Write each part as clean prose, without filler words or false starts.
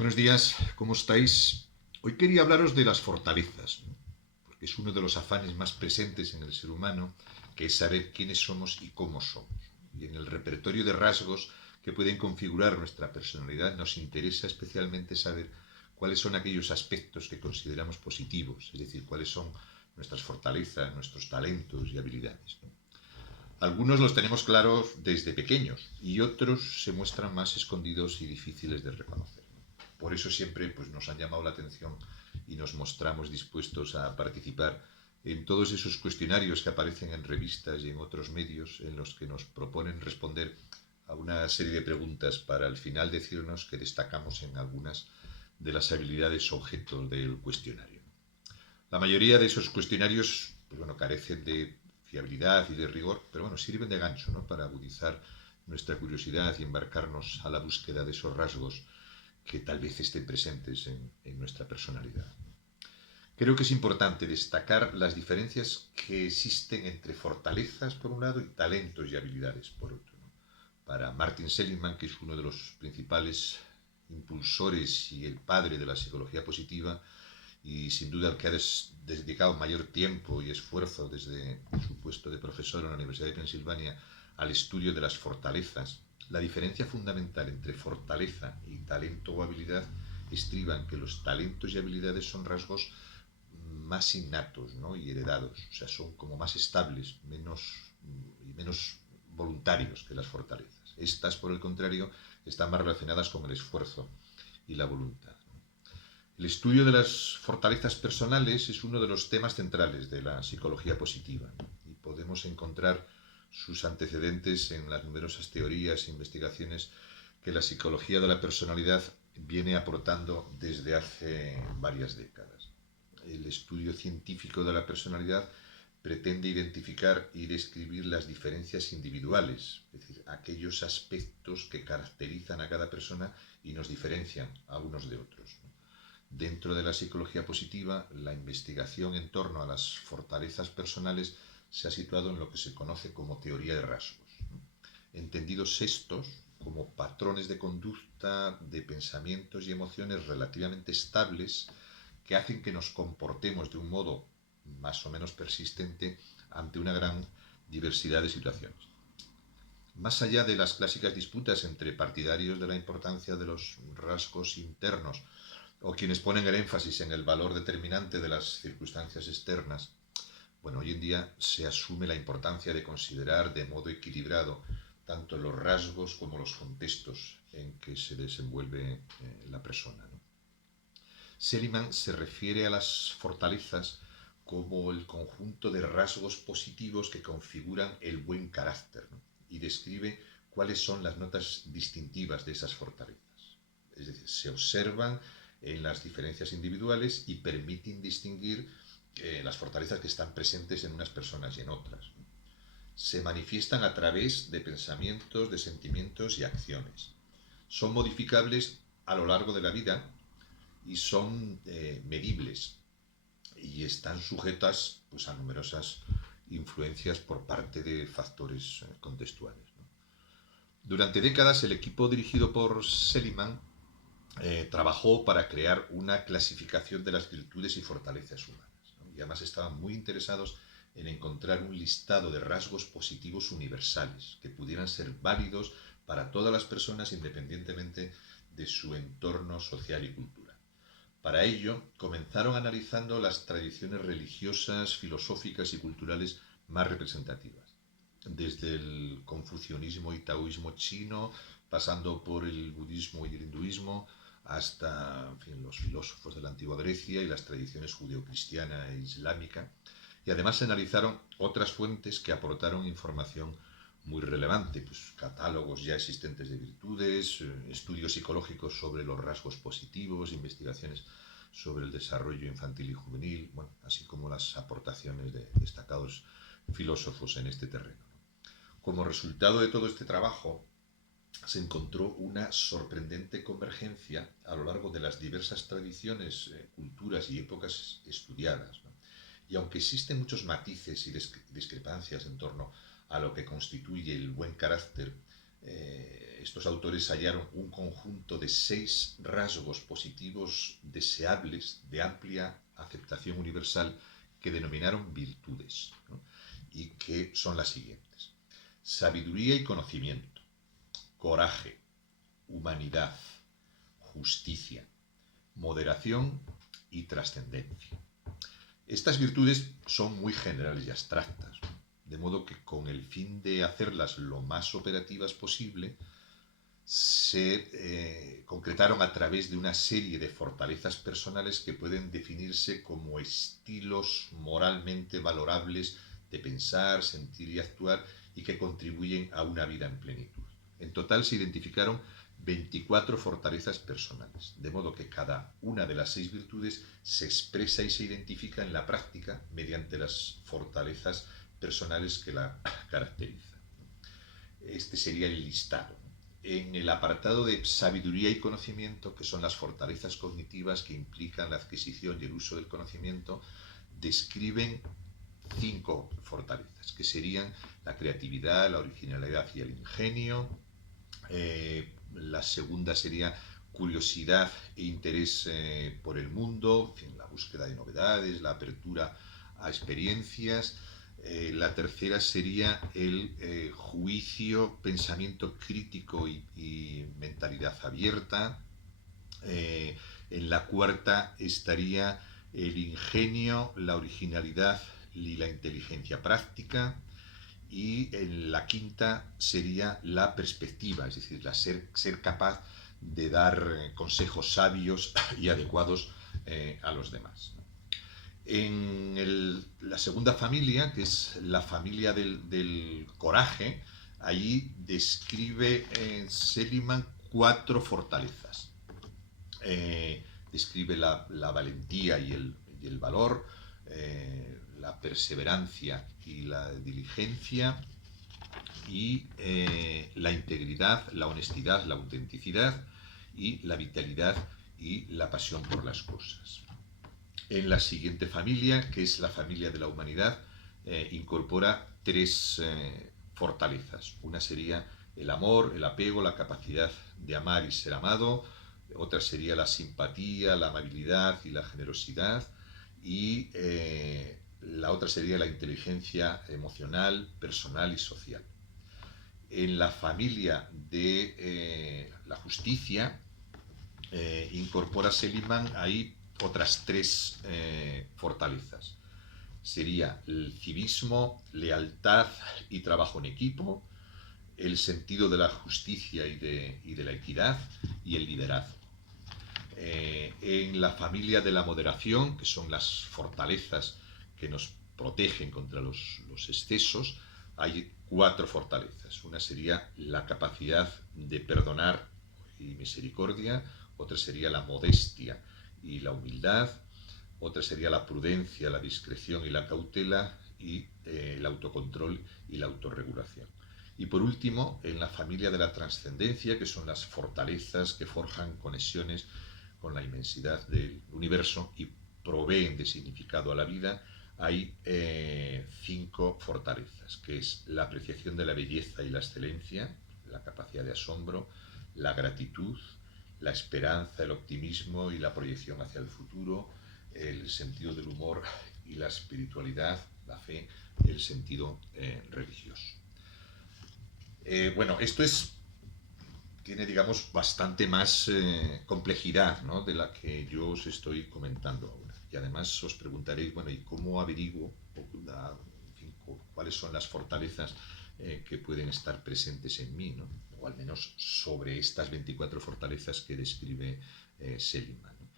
Buenos días, ¿cómo estáis? Hoy quería hablaros de las fortalezas, ¿no? Porque es uno de los afanes más presentes en el ser humano, que es saber quiénes somos y cómo somos. Y en el repertorio de rasgos que pueden configurar nuestra personalidad nos interesa especialmente saber cuáles son aquellos aspectos que consideramos positivos, es decir, cuáles son nuestras fortalezas, nuestros talentos y habilidades, ¿no? Algunos los tenemos claros desde pequeños y otros se muestran más escondidos y difíciles de reconocer. Por eso siempre nos han llamado la atención y nos mostramos dispuestos a participar en todos esos cuestionarios que aparecen en revistas y en otros medios en los que nos proponen responder a una serie de preguntas para al final decirnos que destacamos en algunas de las habilidades objeto del cuestionario. La mayoría de esos cuestionarios carecen de fiabilidad y de rigor, pero sirven de gancho, ¿no?, para agudizar nuestra curiosidad y embarcarnos a la búsqueda de esos rasgos que tal vez estén presentes en nuestra personalidad. Creo que es importante destacar las diferencias que existen entre fortalezas por un lado y talentos y habilidades por otro, ¿no? Para Martin Seligman, que es uno de los principales impulsores y el padre de la psicología positiva, y sin duda el que ha dedicado mayor tiempo y esfuerzo desde su puesto de profesor en la Universidad de Pensilvania al estudio de las fortalezas, la diferencia fundamental entre fortaleza y talento o habilidad estriba en que los talentos y habilidades son rasgos más innatos, ¿no?, y heredados, o sea, son como más estables, menos voluntarios que las fortalezas. Estas, por el contrario, están más relacionadas con el esfuerzo y la voluntad. El estudio de las fortalezas personales es uno de los temas centrales de la psicología positiva, ¿no? Y podemos encontrar sus antecedentes en las numerosas teorías e investigaciones que la psicología de la personalidad viene aportando desde hace varias décadas. El estudio científico de la personalidad pretende identificar y describir las diferencias individuales, es decir, aquellos aspectos que caracterizan a cada persona y nos diferencian a unos de otros, ¿no? Dentro de la psicología positiva, la investigación en torno a las fortalezas personales se ha situado en lo que se conoce como teoría de rasgos, ¿no?, entendidos estos como patrones de conducta, de pensamientos y emociones relativamente estables que hacen que nos comportemos de un modo más o menos persistente ante una gran diversidad de situaciones. Más allá de las clásicas disputas entre partidarios de la importancia de los rasgos internos o quienes ponen el énfasis en el valor determinante de las circunstancias externas, hoy en día se asume la importancia de considerar de modo equilibrado tanto los rasgos como los contextos en que se desenvuelve la persona, ¿no? Seligman se refiere a las fortalezas como el conjunto de rasgos positivos que configuran el buen carácter, ¿no?, y describe cuáles son las notas distintivas de esas fortalezas. Es decir, se observan en las diferencias individuales y permiten distinguir las fortalezas que están presentes en unas personas y en otras, ¿no? Se manifiestan a través de pensamientos, de sentimientos y acciones. Son modificables a lo largo de la vida y son medibles y están sujetas a numerosas influencias por parte de factores contextuales, ¿no? Durante décadas el equipo dirigido por Seligman trabajó para crear una clasificación de las virtudes y fortalezas humanas, ¿no? Y además estaban muy interesados en encontrar un listado de rasgos positivos universales que pudieran ser válidos para todas las personas independientemente de su entorno social y cultural. Para ello, comenzaron analizando las tradiciones religiosas, filosóficas y culturales más representativas, desde el confucianismo y taoísmo chino, pasando por el budismo y el hinduismo, hasta los filósofos de la antigua Grecia y las tradiciones judeocristiana e islámica. Y además se analizaron otras fuentes que aportaron información muy relevante, catálogos ya existentes de virtudes, estudios psicológicos sobre los rasgos positivos, investigaciones sobre el desarrollo infantil y juvenil, así como las aportaciones de destacados filósofos en este terreno. Como resultado de todo este trabajo, se encontró una sorprendente convergencia a lo largo de las diversas tradiciones, culturas y épocas estudiadas, ¿no? Y aunque existen muchos matices y discrepancias en torno a lo que constituye el buen carácter, estos autores hallaron un conjunto de 6 rasgos positivos deseables de amplia aceptación universal que denominaron virtudes, ¿no? Y que son las siguientes: sabiduría y conocimiento, coraje, humanidad, justicia, moderación y trascendencia. Estas virtudes son muy generales y abstractas, de modo que con el fin de hacerlas lo más operativas posible, se concretaron a través de una serie de fortalezas personales que pueden definirse como estilos moralmente valorables de pensar, sentir y actuar, y que contribuyen a una vida en plenitud. En total se identificaron 24 fortalezas personales, de modo que cada una de las 6 virtudes se expresa y se identifica en la práctica mediante las fortalezas personales que la caracterizan. Este sería el listado. En el apartado de sabiduría y conocimiento, que son las fortalezas cognitivas que implican la adquisición y el uso del conocimiento, describen 5 fortalezas, que serían la creatividad, la originalidad y el ingenio. La segunda sería curiosidad e interés por el mundo, en fin, la búsqueda de novedades, la apertura a experiencias. La tercera sería el juicio, pensamiento crítico y mentalidad abierta. En la cuarta estaría el ingenio, la originalidad y la inteligencia práctica. Y en la quinta sería la perspectiva, es decir, ser capaz de dar consejos sabios y adecuados a los demás. En la segunda familia, que es la familia del coraje, allí describe Seligman 4 fortalezas. Describe la valentía y el valor, la perseverancia y la diligencia, y la integridad, la honestidad, la autenticidad, y la vitalidad y la pasión por las cosas. En la siguiente familia, que es la familia de la humanidad, incorpora 3 fortalezas. Una sería el amor, el apego, la capacidad de amar y ser amado. Otra sería la simpatía, la amabilidad y la generosidad. Y la otra sería la inteligencia emocional, personal y social. En la familia de la justicia, incorpora Seligman ahí otras 3 fortalezas. Sería el civismo, lealtad y trabajo en equipo, el sentido de la justicia y de la equidad, y el liderazgo. En la familia de la moderación, que son las fortalezas que nos protegen contra los excesos, hay 4 fortalezas. Una sería la capacidad de perdonar y misericordia, otra sería la modestia y la humildad, otra sería la prudencia, la discreción y la cautela, y el autocontrol y la autorregulación. Y por último, en la familia de la trascendencia, que son las fortalezas que forjan conexiones con la inmensidad del universo y proveen de significado a la vida, hay 5 fortalezas, que es la apreciación de la belleza y la excelencia, la capacidad de asombro, la gratitud, la esperanza, el optimismo y la proyección hacia el futuro, el sentido del humor y la espiritualidad, la fe y el sentido religioso. Bueno, esto tiene, digamos, bastante más complejidad, ¿no?, de la que yo os estoy comentando ahora. Y además os preguntaréis, bueno, ¿y cómo averiguo, en fin, cuáles son las fortalezas que pueden estar presentes en mí, ¿no?, o al menos sobre estas 24 fortalezas que describe Seligman, ¿no?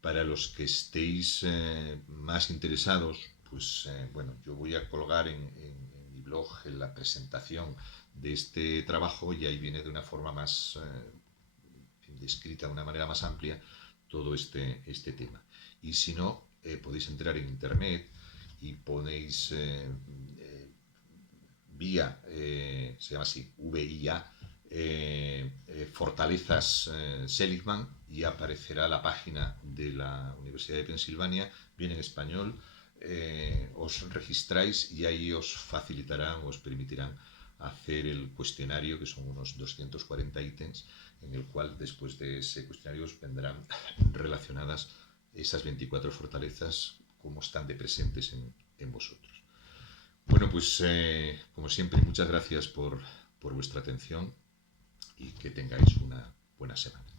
Para los que estéis más interesados, pues bueno, yo voy a colgar en mi blog en la presentación de este trabajo, y ahí viene de una forma más descrita, de una manera más amplia, todo este tema. Y si no, podéis entrar en internet y ponéis VIA, se llama así, VIA, Fortalezas Seligman, y aparecerá la página de la Universidad de Pensilvania, viene en español. Os registráis y ahí os facilitarán, os permitirán hacer el cuestionario, que son unos 240 ítems, en el cual después de ese cuestionario os vendrán relacionadas esas 24 fortalezas, cómo están de presentes en vosotros. Bueno, pues como siempre, muchas gracias por vuestra atención y que tengáis una buena semana.